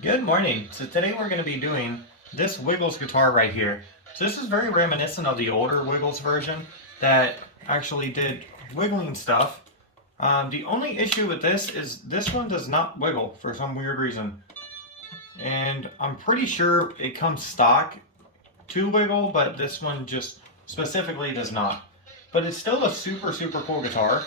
Good morning. So today we're going to be doing this Wiggles guitar right here. So this is very reminiscent of the older Wiggles version that actually did wiggling stuff. The only issue with this is this one does not wiggle for some weird reason. And I'm pretty sure it comes stock to wiggle, but this one just specifically does not. But it's still a super cool guitar.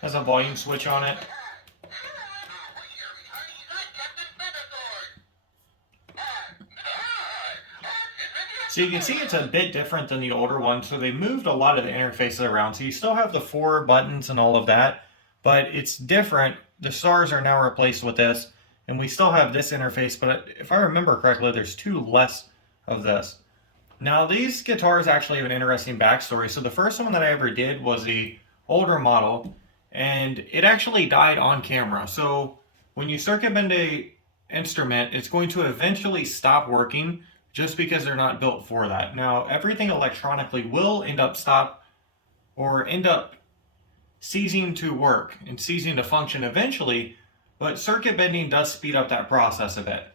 Has a volume switch on it. So you can see it's a bit different than the older one. So they moved a lot of the interfaces around. So you still have the 4 buttons and all of that, but it's different. The stars are now replaced with this, and we still have this interface, but if I remember correctly, there's 2 less of this. Now these guitars actually have an interesting backstory. So the first one that I ever did was the older model, and it actually died on camera. So when you circuit bend a instrument, it's going to eventually stop working just because they're not built for that. Now, everything electronically will end up ceasing to work and ceasing to function eventually, but circuit bending does speed up that process a bit.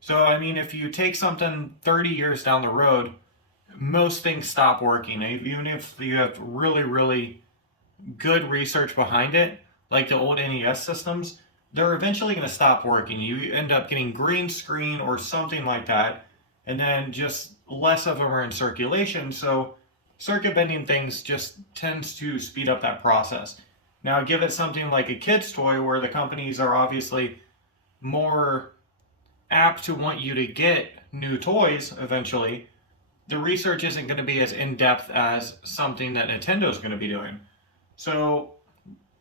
So, I mean, if you take something 30 years down the road, most things stop working. Even if you have really good research behind it, like the old NES systems, they're eventually going to stop working. You end up getting green screen or something like that, and then just less of them are in circulation. So circuit bending things just tends to speed up that process. Now give it something like a kid's toy where the companies are obviously more apt to want you to get new toys eventually. The research isn't going to be as in-depth as something that Nintendo's going to be doing. So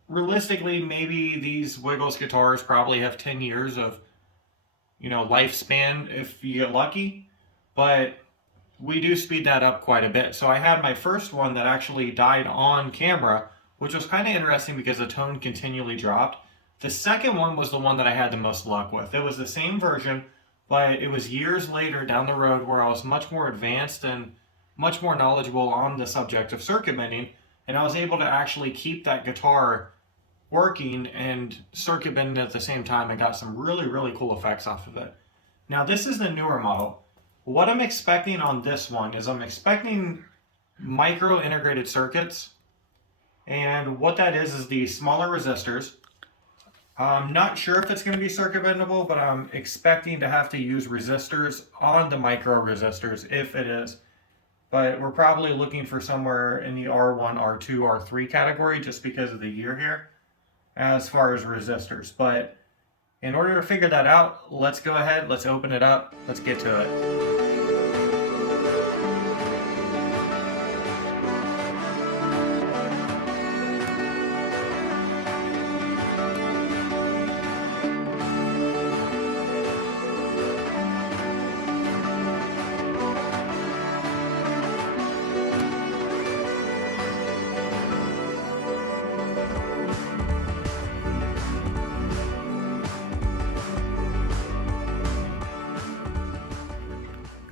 realistically, maybe these Wiggles guitars probably have 10 years of lifespan if you get lucky, but we do speed that up quite a bit. So I had my first one that actually died on camera, which was kind of interesting because the tone continually dropped. The second one was the one that I had the most luck with. It was the same version, but it was years later down the road where I was much more advanced and much more knowledgeable on the subject of circuit bending, and I was able to actually keep that guitar working and circuit bending at the same time and got some really cool effects off of it. Now this is the newer model. What I'm expecting on this one is I'm expecting micro integrated circuits, and what that is the smaller resistors. I'm not sure if it's going to be circuit bendable, but I'm expecting to have to use resistors on the micro resistors if it is. But we're probably looking for somewhere in the R1, R2, R3 category just because of the year here as far as resistors. But in order to figure that out, let's go ahead, let's open it up, let's get to it.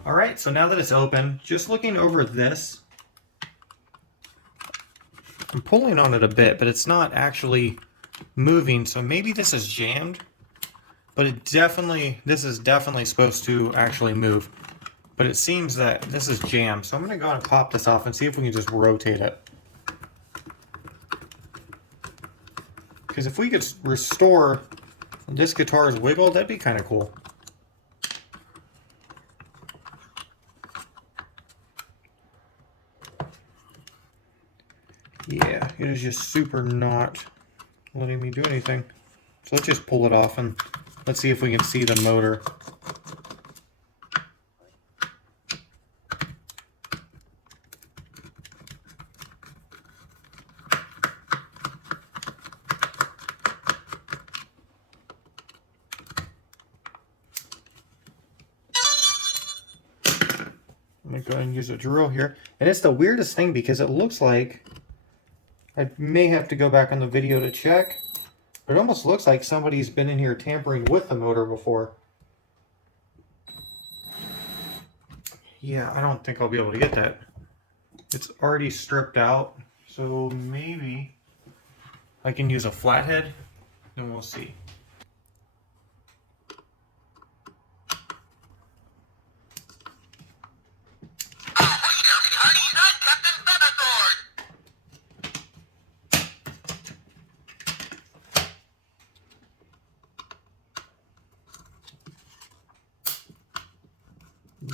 Alright, so now that it's open, just looking over this, I'm pulling on it a bit, but it's not actually moving, so maybe this is jammed, but this is definitely supposed to actually move. But it seems that this is jammed, so I'm going to go and pop this off and see if we can just rotate it. Because if we could restore this guitar's wiggle, that'd be kind of cool. Yeah, it is just super not letting me do anything. So let's just pull it off and let's see if we can see the motor. I'm going to go ahead and use a drill here. And it's the weirdest thing because it looks like I may have to go back on the video to check, but it almost looks like somebody's been in here tampering with the motor before. Yeah, I don't think I'll be able to get that. It's already stripped out, so maybe I can use a flathead, and we'll see.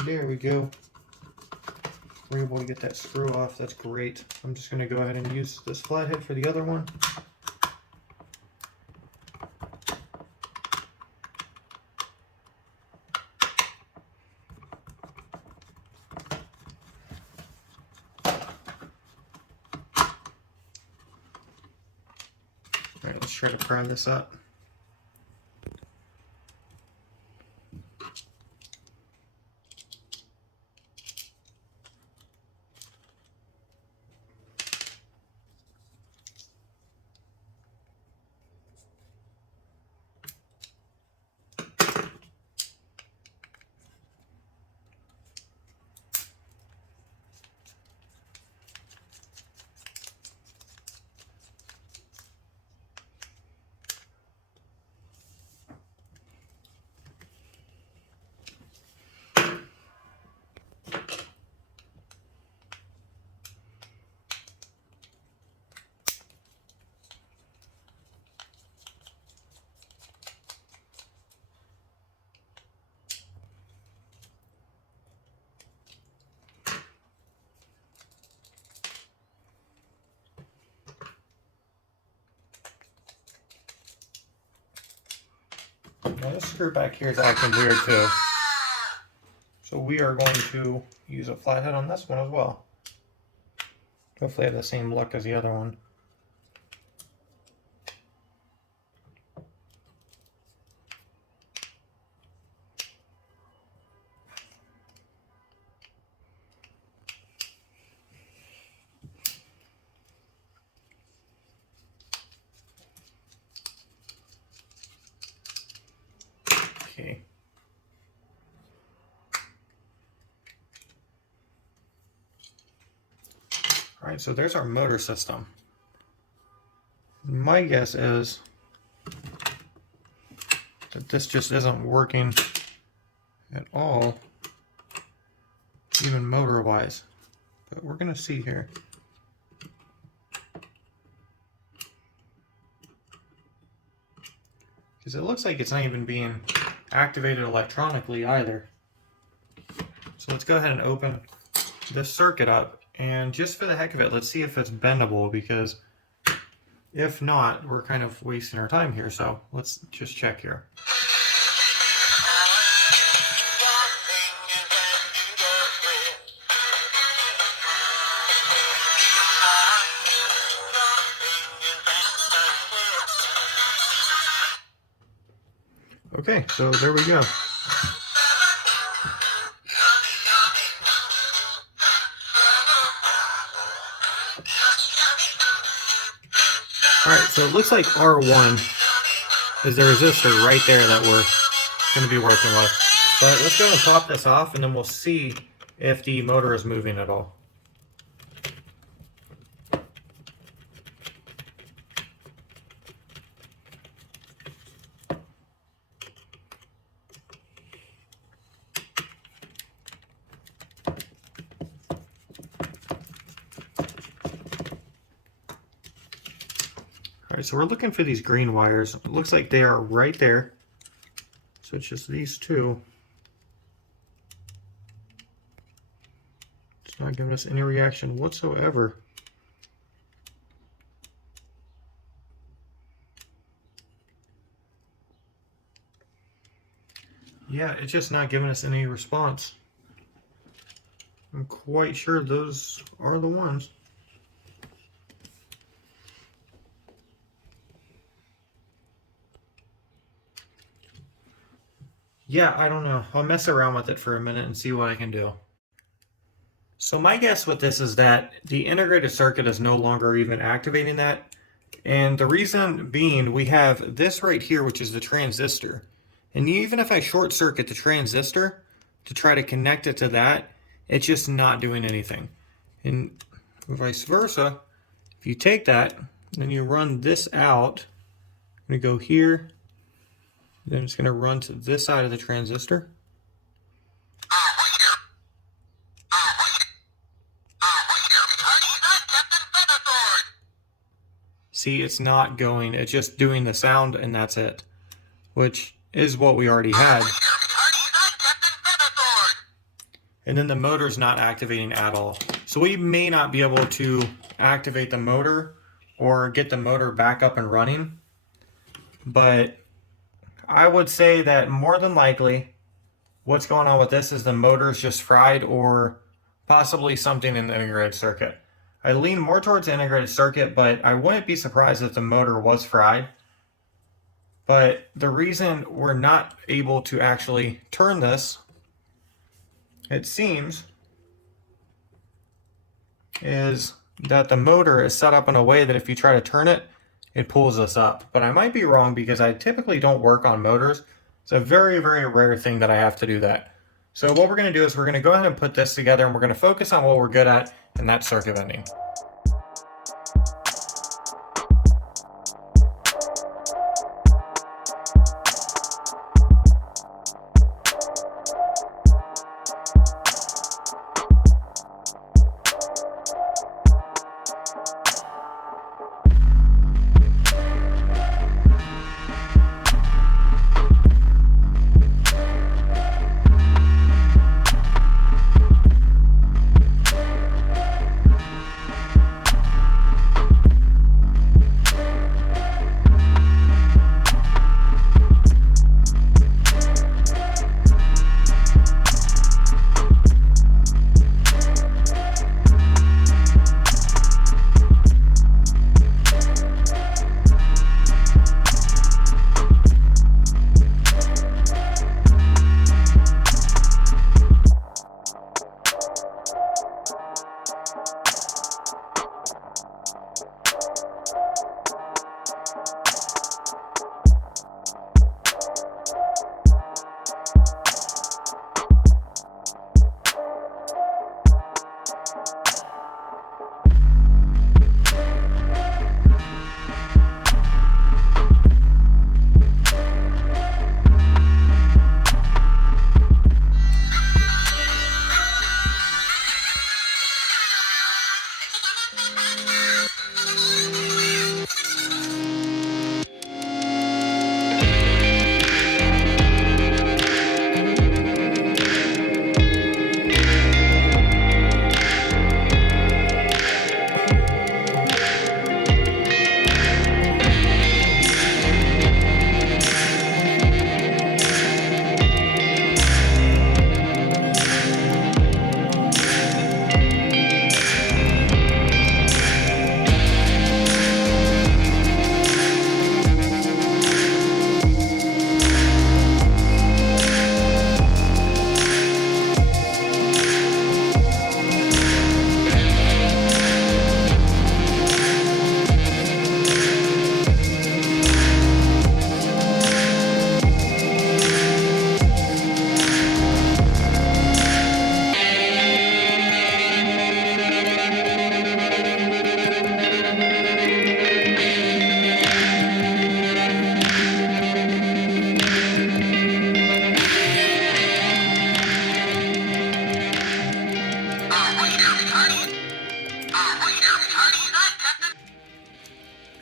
There we go. We're able to get that screw off. That's great. I'm just going to go ahead and use this flathead for the other one. All right, let's try to pry this up. Now this screw back here is acting weird too. So we are going to use a flathead on this one as well. Hopefully I have the same luck as the other one. Okay. All right, so there's our motor system. My guess is that this just isn't working at all, even motor-wise. But we're gonna see here. Because it looks like it's not even being activated electronically either. So let's go ahead and open this circuit up, and just for the heck of it, let's see if it's bendable, because if not, we're kind of wasting our time here. So let's just check here. Okay, so there we go. Alright, so it looks like R1 is the resistor right there that we're going to be working with. But let's go and pop this off, and then we'll see if the motor is moving at all. Alright, so we're looking for these green wires. It looks like they are right there. So it's just these two. It's not giving us any reaction whatsoever. Yeah, it's just not giving us any response. I'm quite sure those are the ones. Yeah, I don't know. I'll mess around with it for a minute and see what I can do. So my guess with this is that the integrated circuit is no longer even activating that. And the reason being, we have this right here, which is the transistor. And even if I short circuit the transistor to try to connect it to that, it's just not doing anything. And vice versa, if you take that, then you run this out, I'm going to go here, then it's going to run to this side of the transistor. See, it's not going, it's just doing the sound and that's it, which is what we already had. And then the motor's not activating at all. So we may not be able to activate the motor or get the motor back up and running. But I would say that more than likely what's going on with this is the motor's just fried or possibly something in the integrated circuit. I lean more towards the integrated circuit, but I wouldn't be surprised if the motor was fried. But the reason we're not able to actually turn this, it seems, is that the motor is set up in a way that if you try to turn it, it pulls this up. But I might be wrong because I typically don't work on motors. It's a very, very rare thing that I have to do that. So what we're going to do is we're going to go ahead and put this together and we're going to focus on what we're good at, and that's circuit bending.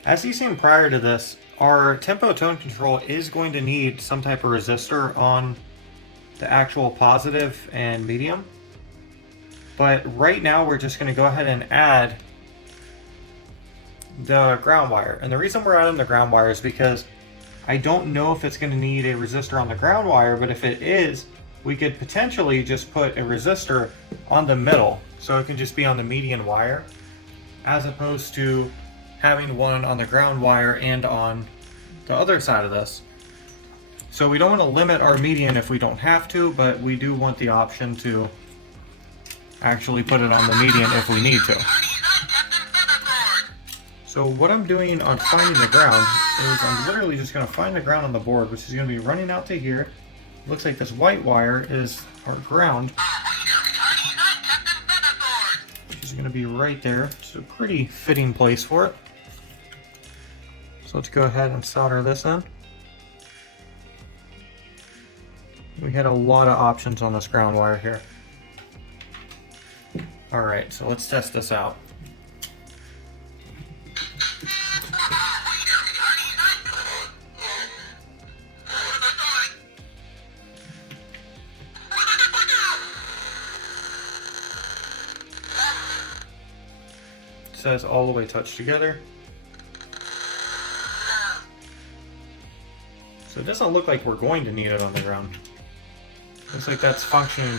As you've seen prior to this, our tempo tone control is going to need some type of resistor on the actual positive and medium. But right now we're just going to go ahead and add the ground wire. And the reason we're adding the ground wire is because I don't know if it's going to need a resistor on the ground wire, but if it is, we could potentially just put a resistor on the middle, so it can just be on the median wire, as opposed to having one on the ground wire and on the other side of this. So we don't want to limit our median if we don't have to, but we do want the option to actually put it on the median if we need to. So what I'm doing on finding the ground is I'm literally just going to find the ground on the board, which is going to be running out to here. Looks like this white wire is our ground. is going to be right there. It's a pretty fitting place for it. So let's go ahead and solder this in. We had a lot of options on this ground wire here. Alright, so let's test this out. It says all the way touched together. So it doesn't look like we're going to need it on the ground. Looks like that's functioning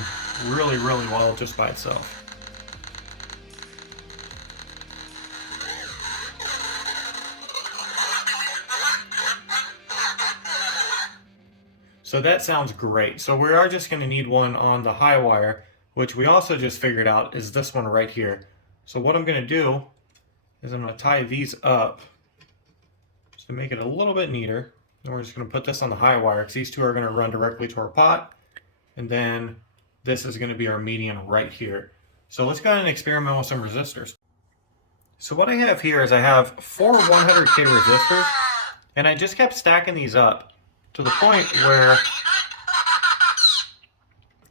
really, really well just by itself. So that sounds great. So we are just going to need one on the high wire, which we also just figured out is this one right here. So what I'm going to do is I'm going to tie these up just to make it a little bit neater. And we're just going to put this on the high wire because these two are going to run directly to our pot. And then this is going to be our median right here. So let's go ahead and experiment with some resistors. So what I have here is I have 4 100K resistors, and I just kept stacking these up to the point where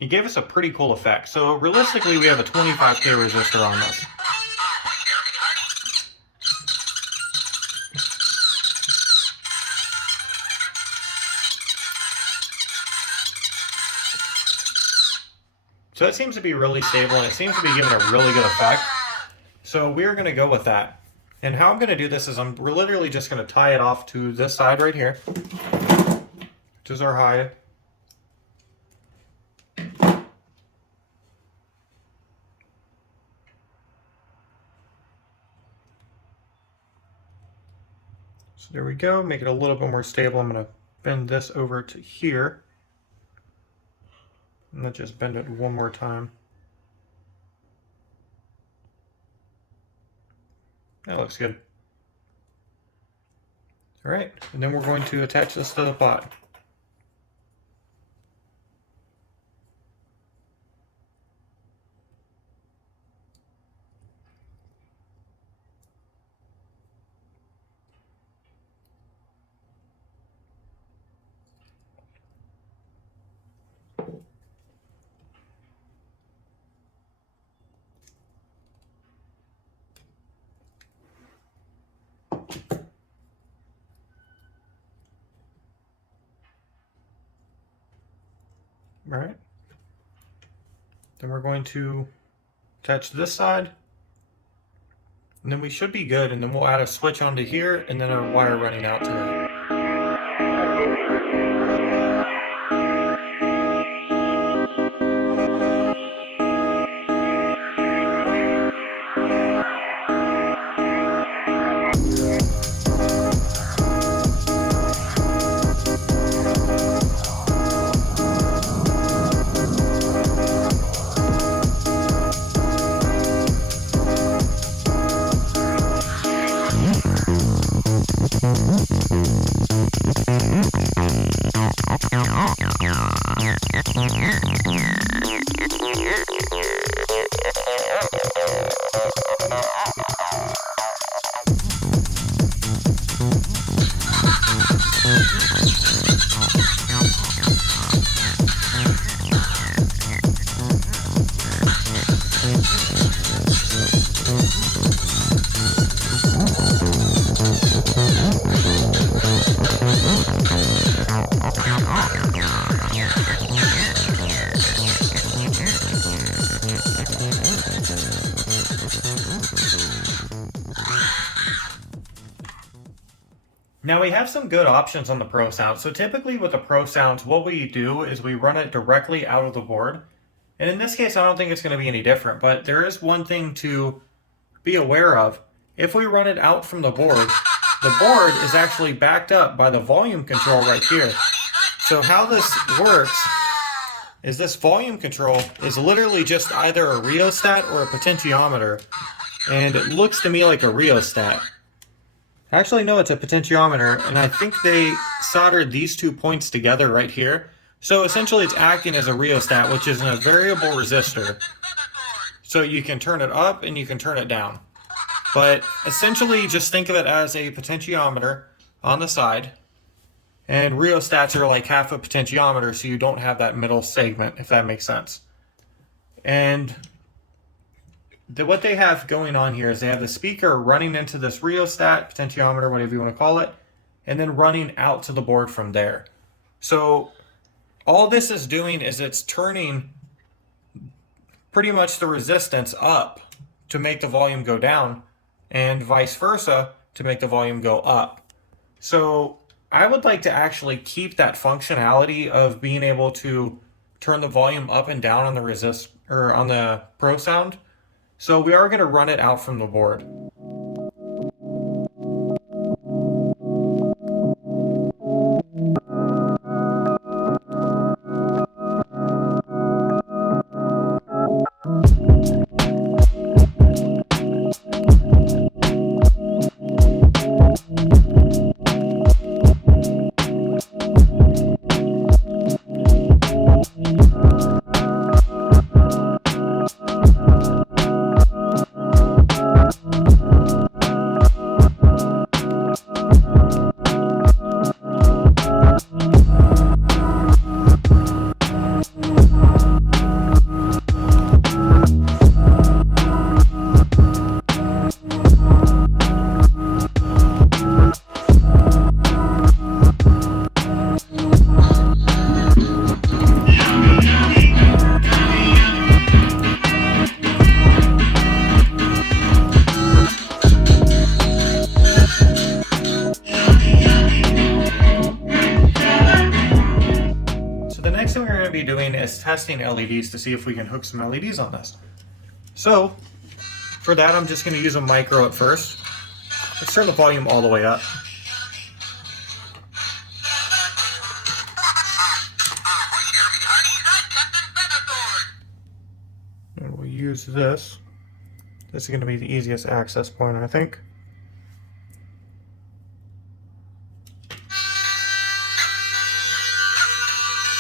it gave us a pretty cool effect. So realistically, we have a 25K resistor on this. So it seems to be really stable, and it seems to be giving a really good effect. So we're going to go with that. And how I'm going to do this is I'm literally just going to tie it off to this side right here, which is our high. So there we go, make it a little bit more stable. I'm going to bend this over to here. And let's just bend it one more time. That looks good. All right, and then we're going to attach this to the pot. All right. Then we're going to attach this side, and then we should be good, and then we'll add a switch onto here and then a wire running out to that. Now we have some good options on the Pro Sound. So typically with the Pro Sounds, what we do is we run it directly out of the board. And in this case, I don't think it's going to be any different, but there is one thing to be aware of. If we run it out from the board is actually backed up by the volume control right here. So how this works is this volume control is literally just either a rheostat or a potentiometer. And it looks to me like a rheostat. Actually, no, it's a potentiometer, and I think they soldered these 2 points together right here. So essentially it's acting as a rheostat, which is a variable resistor. So you can turn it up and you can turn it down. But essentially, just think of it as a potentiometer on the side. And rheostats are like half a potentiometer, so you don't have that middle segment, if that makes sense. And what they have going on here is they have the speaker running into this rheostat, potentiometer, whatever you want to call it, and then running out to the board from there. So all this is doing is it's turning pretty much the resistance up to make the volume go down, and vice versa to make the volume go up. So I would like to actually keep that functionality of being able to turn the volume up and down on the on the Pro Sound. So we are going to run it out from the board. Next thing we're going to be doing is testing LEDs to see if we can hook some LEDs on this. So for that, I'm just going to use a micro at first. Let's turn the volume all the way up. And we'll use this. This is going to be the easiest access point, I think.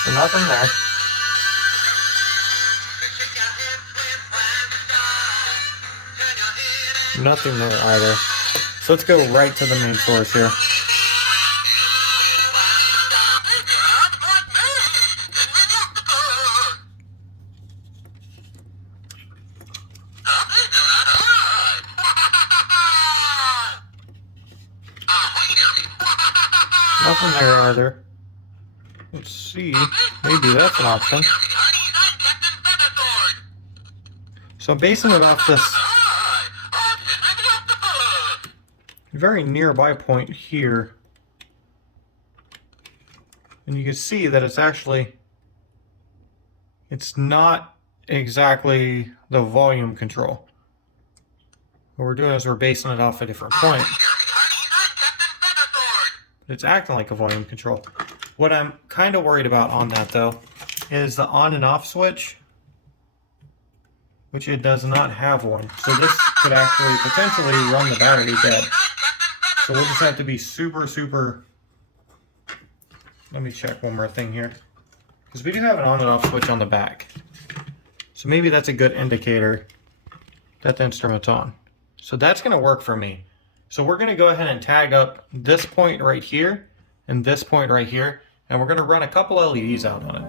So nothing there. Nothing there either. So let's go right to the main source here. Nothing there either. Let's see, maybe that's an option. So I'm basing it off this very nearby point here. And you can see that it's not exactly the volume control. What we're doing is we're basing it off a different point. It's acting like a volume control. What I'm kind of worried about on that, though, is the on and off switch, which it does not have one. So this could actually potentially run the battery dead. So we'll just have to be super... Let me check one more thing here. Because we do have an on and off switch on the back. So maybe that's a good indicator that the instrument's on. So that's going to work for me. So we're going to go ahead and tag up this point right here and this point right here, and we're going to run a couple LEDs out on it.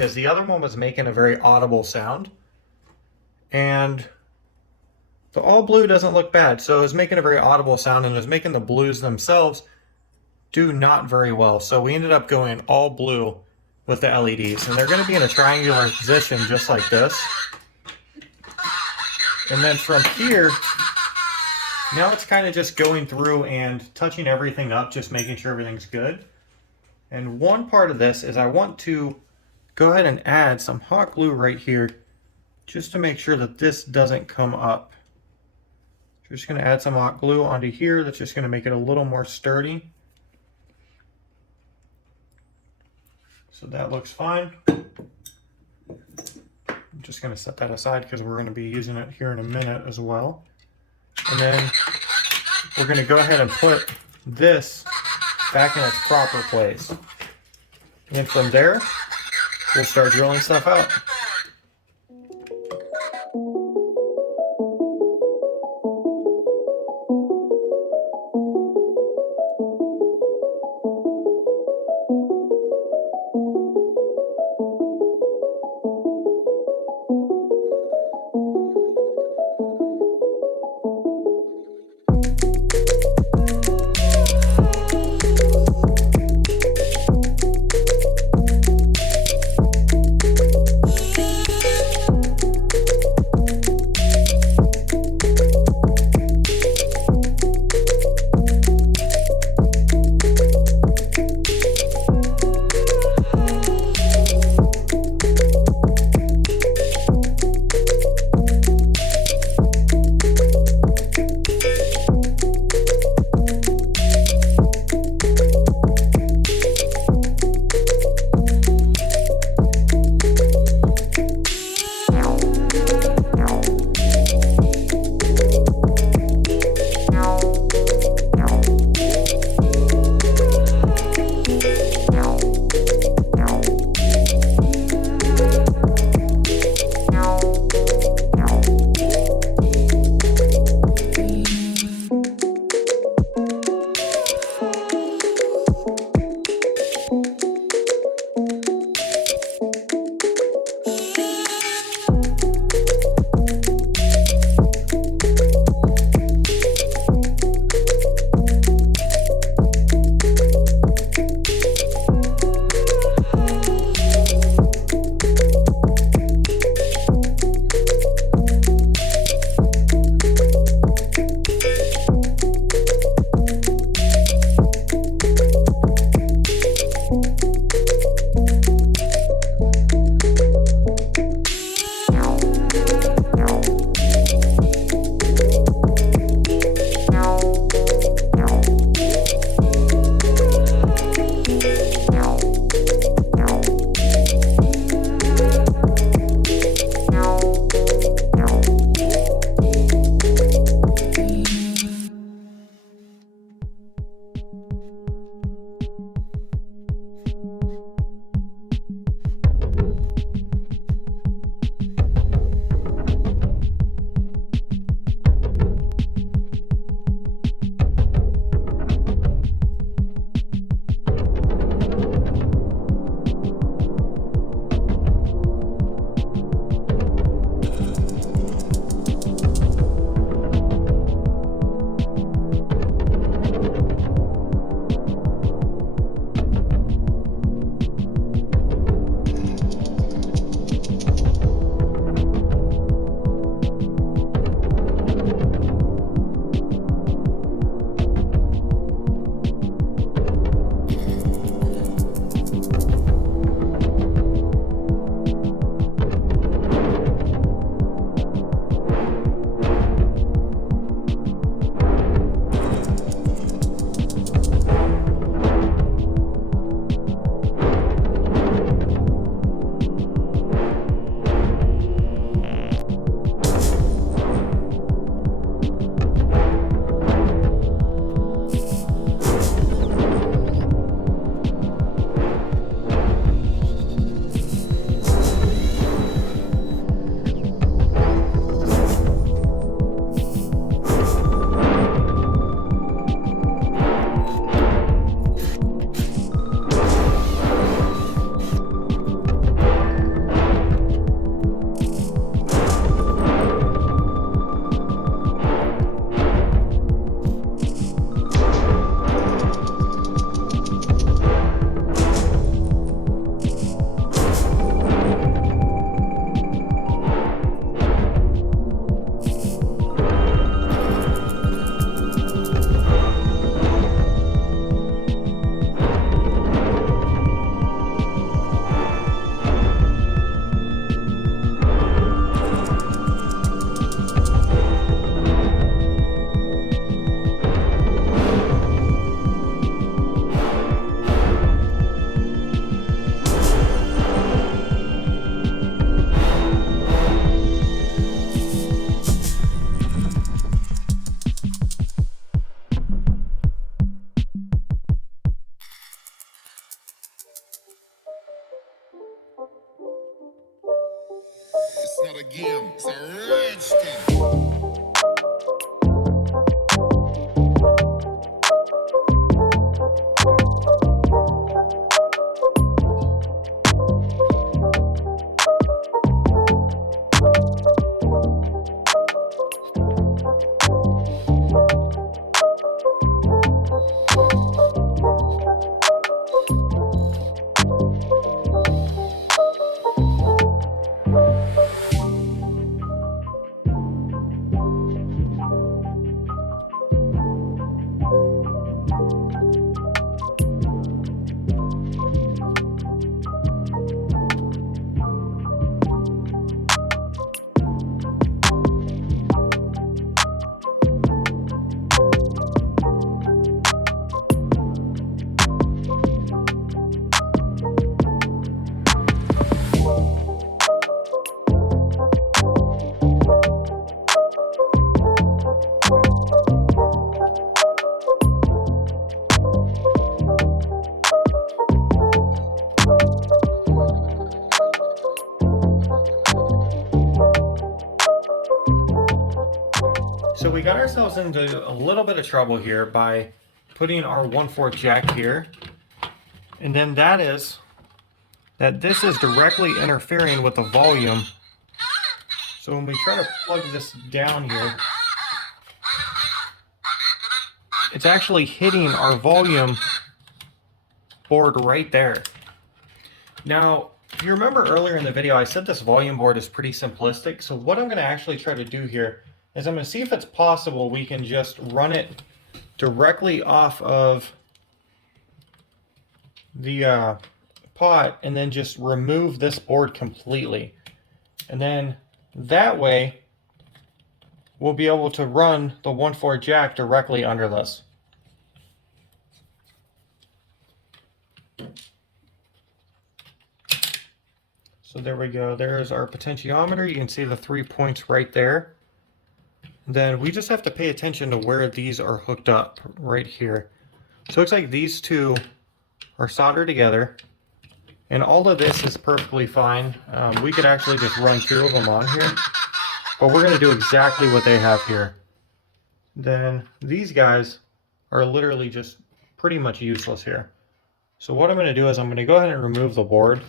because the other one was making a very audible sound. And the all blue doesn't look bad. So it was making a very audible sound and it was making the blues themselves do not very well. So we ended up going all blue with the LEDs, and they're going to be in a triangular position just like this. And then from here, now it's kind of just going through and touching everything up, just making sure everything's good. And one part of this is I want to go ahead and add some hot glue right here just to make sure that this doesn't come up. So we're just going to add some hot glue onto here. That's just going to make it a little more sturdy. So that looks fine. I'm just going to set that aside because we're going to be using it here in a minute as well. And then we're going to go ahead and put this back in its proper place. And from there, we'll start drilling stuff out. again. It's a redskin. So we got ourselves into a little bit of trouble here by putting our 1/4 jack here. And then this is directly interfering with the volume. So when we try to plug this down here, it's actually hitting our volume board right there. Now, if you remember earlier in the video, I said this volume board is pretty simplistic. So what I'm going to actually try to do here is I'm going to see if it's possible we can just run it directly off of the pot and then just remove this board completely. And then that way we'll be able to run the 1/4 jack directly under this. So there we go. There's our potentiometer. You can see the 3 points right there. Then we just have to pay attention to where these are hooked up right here. So it looks like these two are soldered together, and all of this is perfectly fine. We could actually just run 2 of them on here, but we're going to do exactly what they have here. Then these guys are literally just pretty much useless here. So what I'm going to do is I'm going to go ahead and remove the board.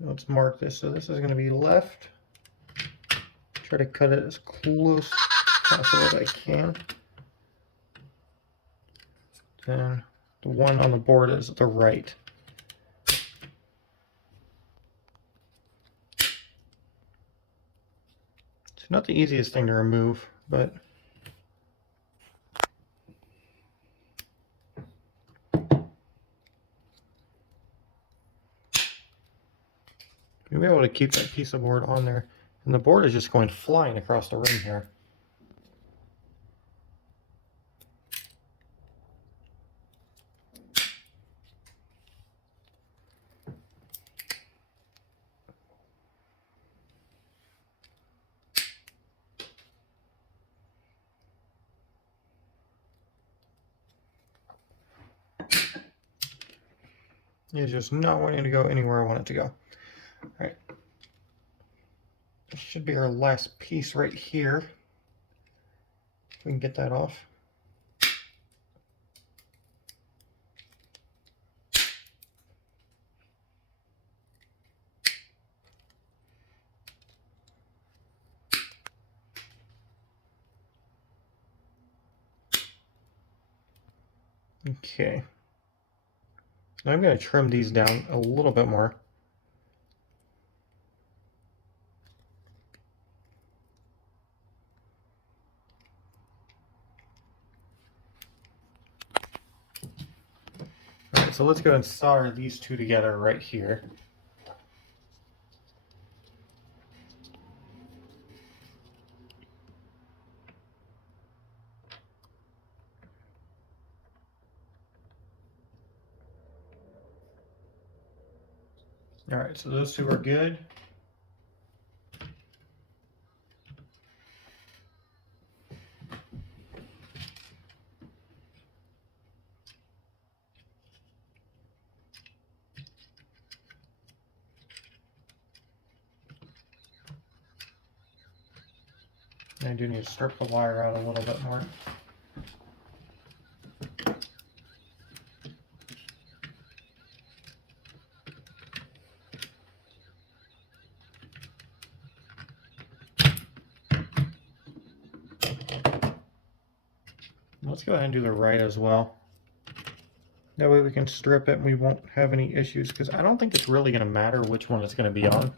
Let's mark this. So this is going to be left. Try to cut it as close as possible as I can. Then the one on the board is the right. It's not the easiest thing to remove, but you'll be able to keep that piece of board on there. And the board is just going flying across the room here. It's just not wanting to go anywhere I want it to go. All right. This should be our last piece right here. If we can get that off. Okay. Now I'm going to trim these down a little bit more. All right, so let's go and solder these two together right here. All right, so those two are good. I do need to strip the wire out a little bit more. Let's go ahead and do the right as well. That way we can strip it and we won't have any issues, because I don't think it's really going to matter which one it's going to be on.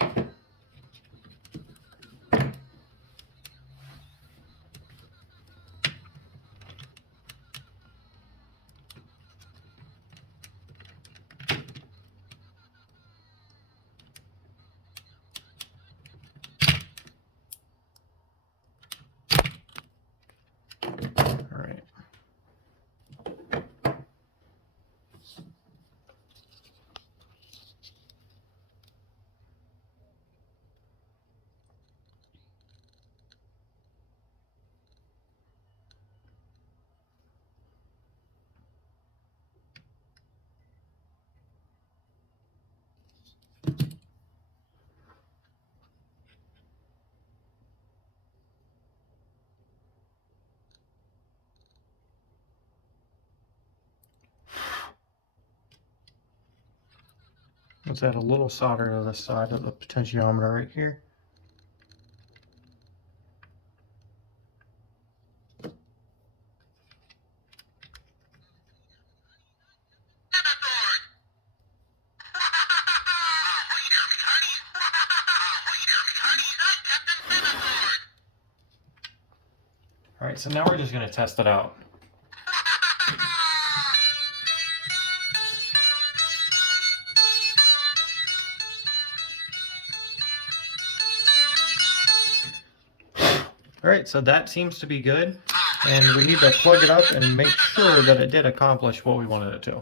Let's add a little solder to the side of the potentiometer right here. All right, so now we're just going to test it out. All right, so that seems to be good, and we need to plug it up and make sure that it did accomplish what we wanted it to.